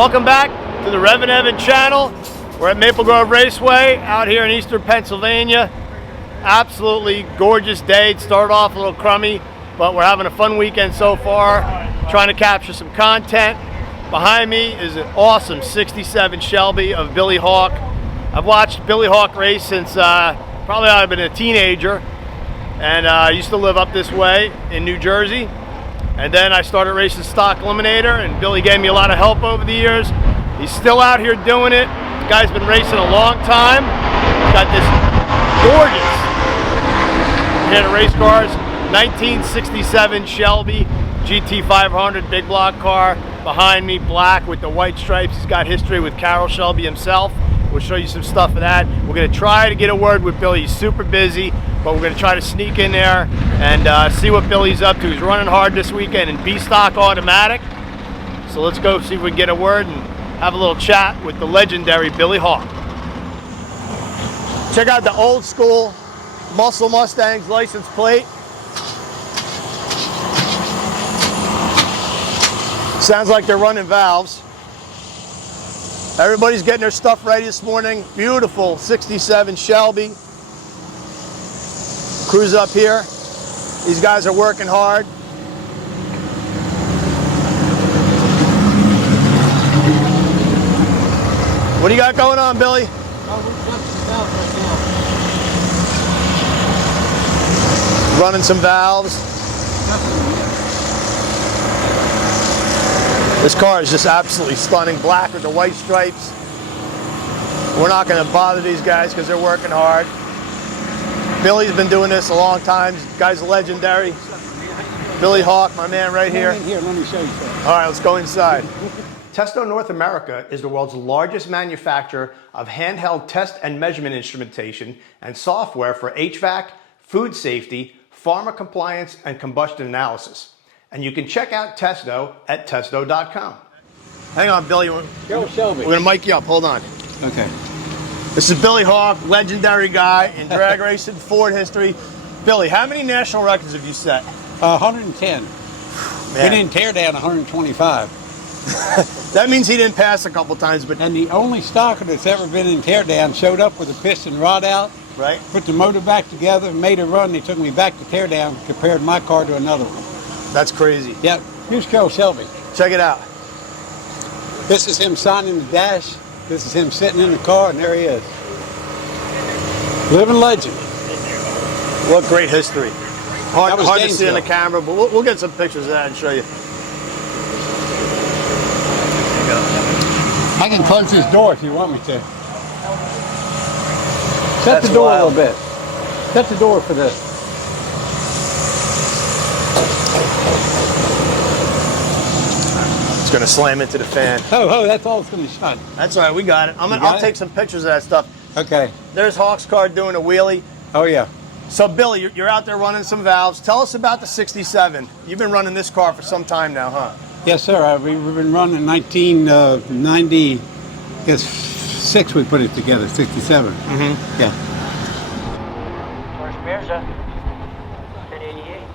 Welcome back to the Rev and Evan channel. We're at Maple Grove Raceway out here in Eastern Pennsylvania. Absolutely gorgeous day. It started off a little crummy, but we're having a fun weekend so far, trying to capture some content. Behind me is an awesome 67 Shelby of Billy Hawk. I've watched Billy Hawk race since probably I've been a teenager, and I used to live up this way in New Jersey. And then I started racing stock eliminator, and Billy gave me a lot of help over the years. He's still out here doing it. The guy's been racing a long time. He's got this gorgeous head of race cars, 1967 Shelby GT500 big block car. Behind me, black with the white stripes. He's got history with Carroll Shelby himself. We'll show you some stuff of that. We're going to try to get a word with Billy. He's super busy, but we're going to try to sneak in there and see what Billy's up to. He's running hard this weekend in B-Stock Automatic. So let's go see if we can get a word and have a little chat with the legendary Billy Hawk. Check out the old school Muscle Mustang's license plate. Sounds like they're running valves. Everybody's getting their stuff ready this morning. Beautiful 67 Shelby. Crew's up here. These guys are working hard. What do you got going on, Billy? Running some valves. This car is just absolutely stunning. Black with the white stripes. We're not going to bother these guys because they're working hard. Billy's been doing this a long time. This guy's legendary. Billy Hawk, my man right here. Here, let me show you something. All right, let's go inside. Testo North America is the world's largest manufacturer of handheld test and measurement instrumentation and software for HVAC, food safety, pharma compliance, and combustion analysis. And you can check out Testo at testo.com. Hang on, Billy. Carroll Shelby. We're going to mic you up. Hold on. Okay. This is Billy Hawk, legendary guy in drag racing, Ford history. Billy, how many national records have you set? 110. Man. We didn't tear down 125. That means he didn't pass a couple times, but... And the only stocker that's ever been in teardown showed up with a piston rod out, right? Put the motor back together, made a run. They took me back to teardown, compared my car to another one. That's crazy. Yep. Here's Carroll Shelby. Check it out. This is him signing the dash. This is him sitting in the car, and there he is. Living legend. What great history. Hard to see in the Gainesville. camera, but we'll get some pictures of that and show you. I can close this door if you want me to. Shut That's the door wild. a little bit. Shut the door for this. It's going to slam into the fan. Oh, that's all it's going to shut. That's all right, we got it. I'll take some pictures of that stuff. Okay. There's Hawk's car doing a wheelie. Oh, yeah. So, Billy, you're out there running some valves. Tell us about the 67. You've been running this car for some time now, huh? Yes, sir. We've been running 1990, I guess 6 we put it together, 67. Mm-hmm. Yeah. First Mirza, 1088.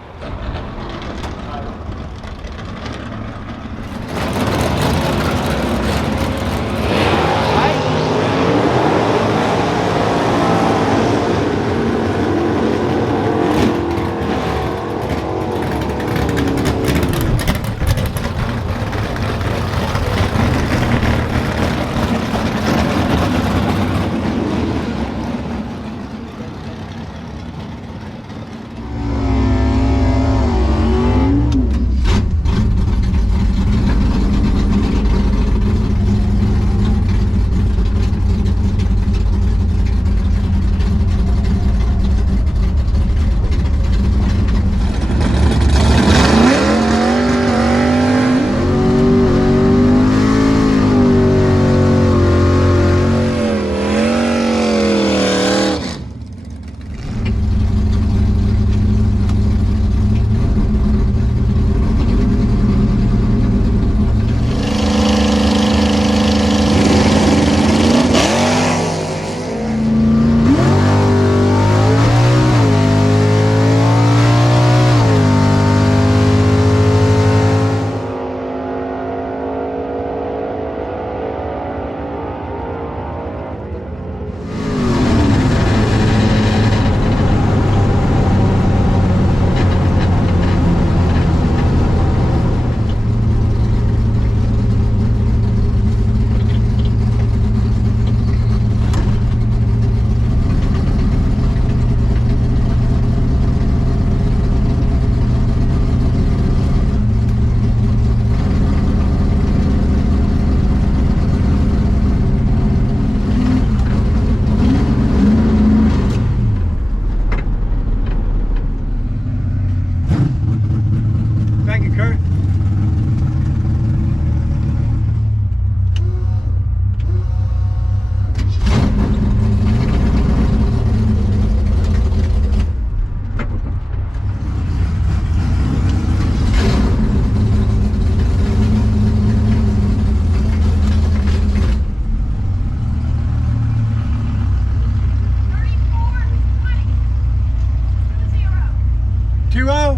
0,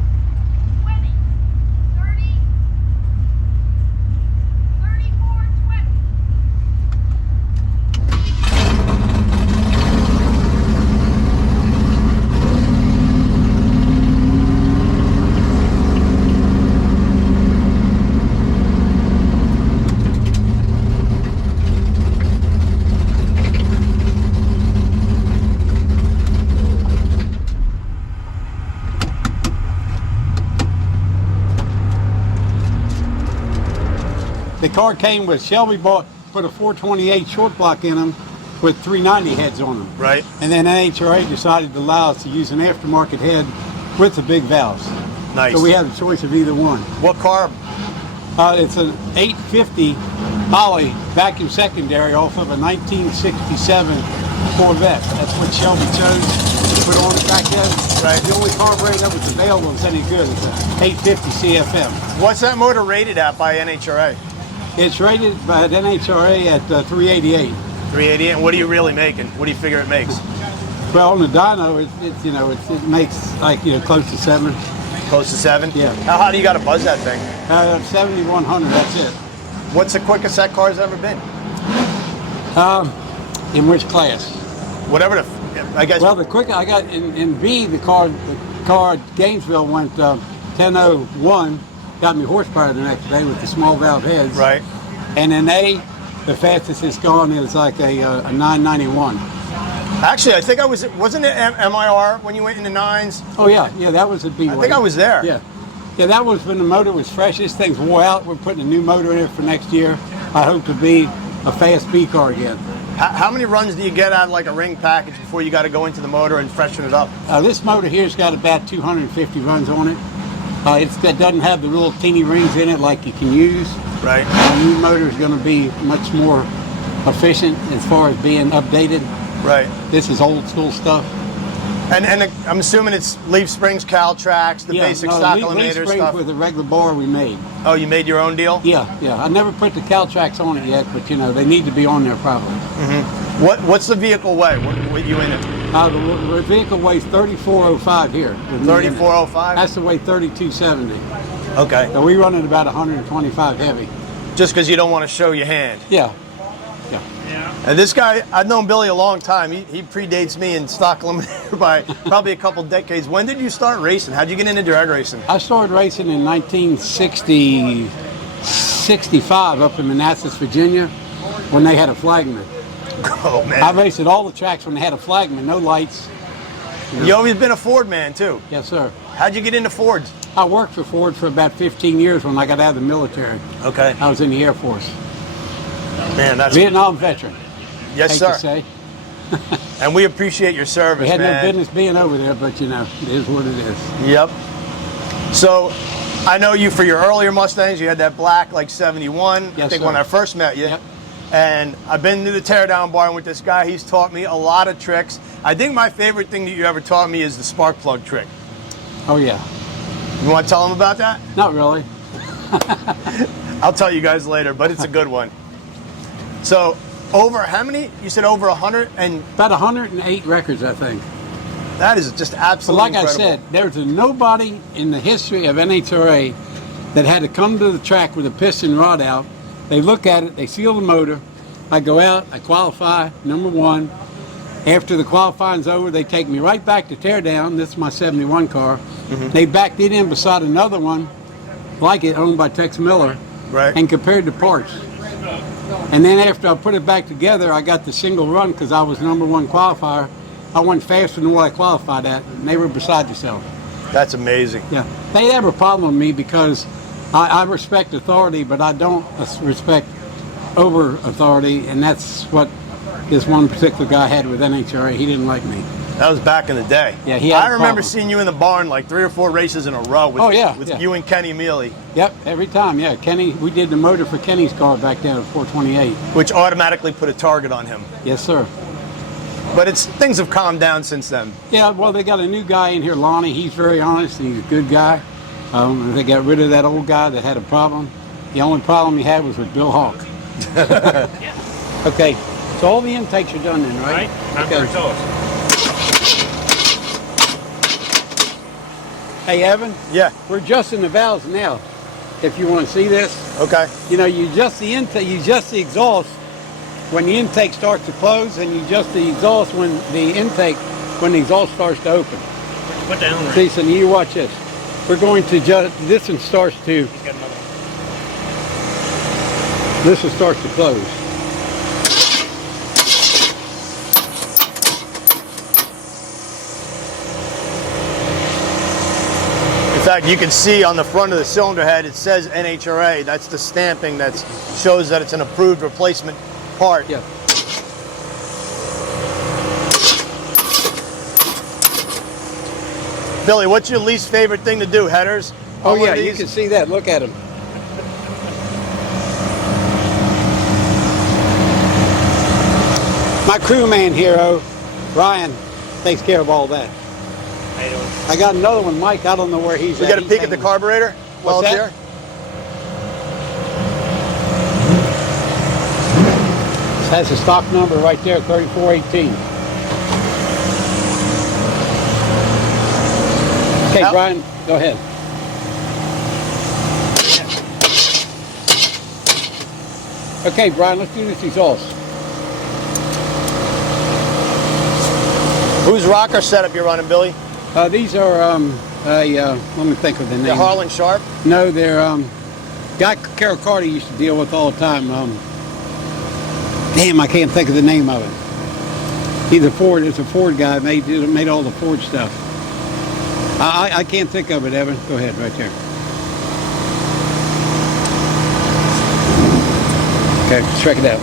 20, 30, 34, 20. The car came with Shelby put a 428 short block in them with 390 heads on them. Right. And then NHRA decided to allow us to use an aftermarket head with the big valves. Nice. So we had a choice of either one. What car? It's an 850 Holly vacuum secondary off of a 1967 Corvette. That's what Shelby chose to put on it back then. Right. The only carburetor that was available that's any good is an 850 CFM. What's that motor rated at by NHRA? It's rated by NHRA at 388. 380. And what are you really making? What do you figure it makes? Well, on the dyno, it makes like close to 7. Close to 7? Yeah. How high do you got to buzz that thing? 7,100. That's it. What's the quickest that car's ever been? In which class? Whatever I guess. Well, the quick I got in V, the car at Gainesville went 10:01. Got me horsepower the next day with the small valve heads. Right. And in A, the fastest it's gone is like a 991. Actually, I think wasn't it MIR when you went into 9s? Oh yeah, that was a B. I think I was there. Yeah, that was when the motor was fresh. This thing's wore out. We're putting a new motor in it for next year. I hope to be a fast B car again. How many runs do you get out of like a ring package before you got to go into the motor and freshen it up? This motor here's got about 250 runs on it. It doesn't have the little teeny rings in it like you can use. Right. The new motor is going to be much more efficient as far as being updated. Right. This is old school stuff. And I'm assuming it's leaf springs, cowl tracks, the basic stock eliminator leaf springs stuff. with a regular bar we made. Oh, you made your own deal? Yeah. I never put the cowl tracks on it yet, but they need to be on there probably. Mm-hmm. What's the vehicle weigh? What you in it? The vehicle weighs 3405 here. 3405? That's the weight 3270. Okay. So we run it about 125 heavy. Just because you don't want to show your hand. Yeah. And this guy, I've known Billy a long time. He predates me in stock eliminator by probably a couple decades. When did you start racing? How'd you get into drag racing? I started racing in 1965 up in Manassas, Virginia, when they had a flagman. Oh, man. I raced at all the tracks when they had a flagman, no lights. You always been a Ford man, too. Yes, sir. How'd you get into Fords? I worked for Ford for about 15 years when I got out of the military. Okay. I was in the Air Force. Man, that's... Vietnam veteran. Yes, hate sir. to say. And we appreciate your service, We had man. no business being over there, but it is what it is. Yep. So, I know you for your earlier Mustangs. You had that black, like 71. Yes, I think sir. when I first met you. Yep. And I've been to the teardown barn with this guy. He's taught me a lot of tricks. I think my favorite thing that you ever taught me is the spark plug trick. Oh, yeah. You want to tell him about that? Not really. I'll tell you guys later, but it's a good one. So, over how many? You said over 100? And About 108 records, I think. that is just But absolutely like incredible. I said, there's nobody in the history of NHRA that had to come to the track with a piston rod out. They look at it, they seal the motor. I go out, I qualify, number 1. After the qualifying's over, they take me right back to teardown. This is my 71 car. Mm-hmm. They backed it in beside another one, like it, owned by Tex Miller, Right. and compared the parts. And then after I put it back together, I got the single run because I was number 1 qualifier. I went faster than what I qualified at, and they were beside themselves. That's amazing. Yeah, they have a problem with me because I respect authority, but I don't respect over authority, and that's what this one particular guy had with NHRA. He didn't like me. That was back in the day. Yeah, he had I a remember problem. seeing you in the barn like 3 or 4 races in a row with, with you and Kenny Mealy. Yep, every time, yeah. Kenny, we did the motor for Kenny's car back then at 428. Which automatically put a target on him. Yes, sir. But things have calmed down since then. Yeah, well, they got a new guy in here, Lonnie. He's very honest. He's a good guy. They got rid of that old guy that had a problem. The only problem he had was with Bill Hawk. Okay, so all the intakes are done then, right? Time for toast. Hey, Evan, Yeah. we're adjusting the valves now. If you want to see this, Okay. you know, you adjust the intake, you adjust the exhaust when the intake starts to close, and you adjust the exhaust when the exhaust starts to open. Put down right. See, so you watch this. We're going to adjust, this one starts to, He's got another one. this one starts to close. In fact, you can see on the front of the cylinder head, it says NHRA. That's the stamping that shows that it's an approved replacement part. Yeah. Billy, what's your least favorite thing to do? Headers? Oh On one yeah, of you these? can see that. Look at them. My crewman here, Ryan, takes care of all that. I don't. I got another one, Mike. I don't know where he's We at. got a He's peek at the hanging. carburetor while What's it's that? here. This has a stock number right there, 3418. Okay, How- Brian, go ahead. Okay, Brian, let's do this exhaust. Whose rocker setup you're running, Billy? These are, let me think of the name. The Harlan Sharp? No, they're, guy Carroll Carty used to deal with all the time. Damn, I can't think of the name of it. He's a Ford, it's a Ford guy, made all the Ford stuff. I can't think of it, Evan. Go ahead, right there. Okay, let's check it out.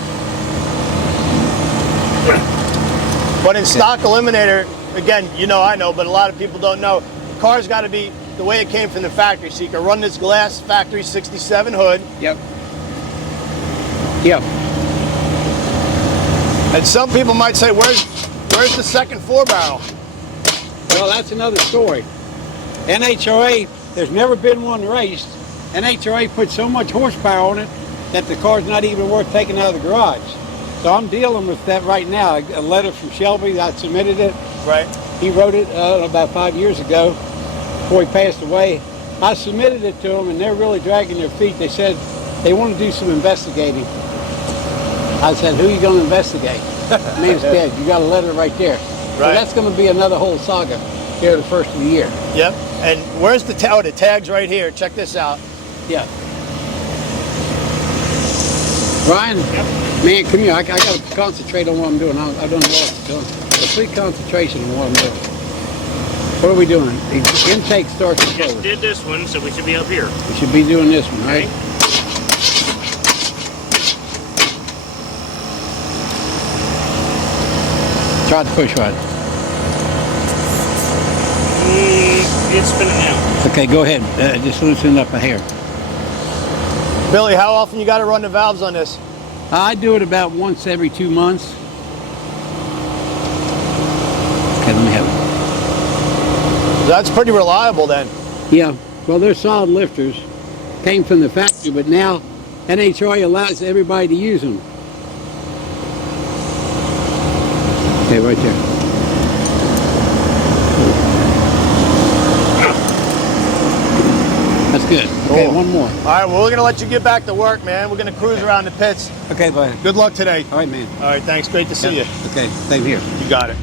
But in stock eliminator, again, you know I know, but a lot of people don't know, the car's got to be the way it came from the factory. So you can run this glass factory 67 hood. Yep. Yep. And some people might say, where's the second 4-barrel? Well, that's another story. NHRA, there's never been one raced. NHRA put so much horsepower on it that the car's not even worth taking out of the garage. So I'm dealing with that right now. A letter from Shelby, I submitted it. Right. He wrote it about 5 years ago before he passed away. I submitted it to them, and they're really dragging their feet. They said they want to do some investigating. I said, who are you going to investigate? Man's dead. You got a letter right there. So Right. that's going to be another whole saga here the first of the year. Yep. And where's the the tag's right here. Check this out. Yeah. Ryan, man, come here. I got to concentrate on what I'm doing. I don't know what I'm doing. Complete concentration on what I'm doing. What are we doing? The intake starts to Just close. did this one, so we should be up here. We should be doing this one, right? Try to push right. It's spinning now. Okay, go ahead. Just loosen up a hair. Billy, how often you got to run the valves on this? I do it about once every 2 months. Okay, let me have it. That's pretty reliable then. Yeah, well, they're solid lifters. Came from the factory, but now NHRA allows everybody to use them. Okay, right there. That's good. Okay, Cool. one more. All right, well, we're going to let you get back to work, man. We're going to cruise around the pits. Okay, bye. Good luck today. All right, man. All right, thanks. Great to see you. Okay, same here. You got it.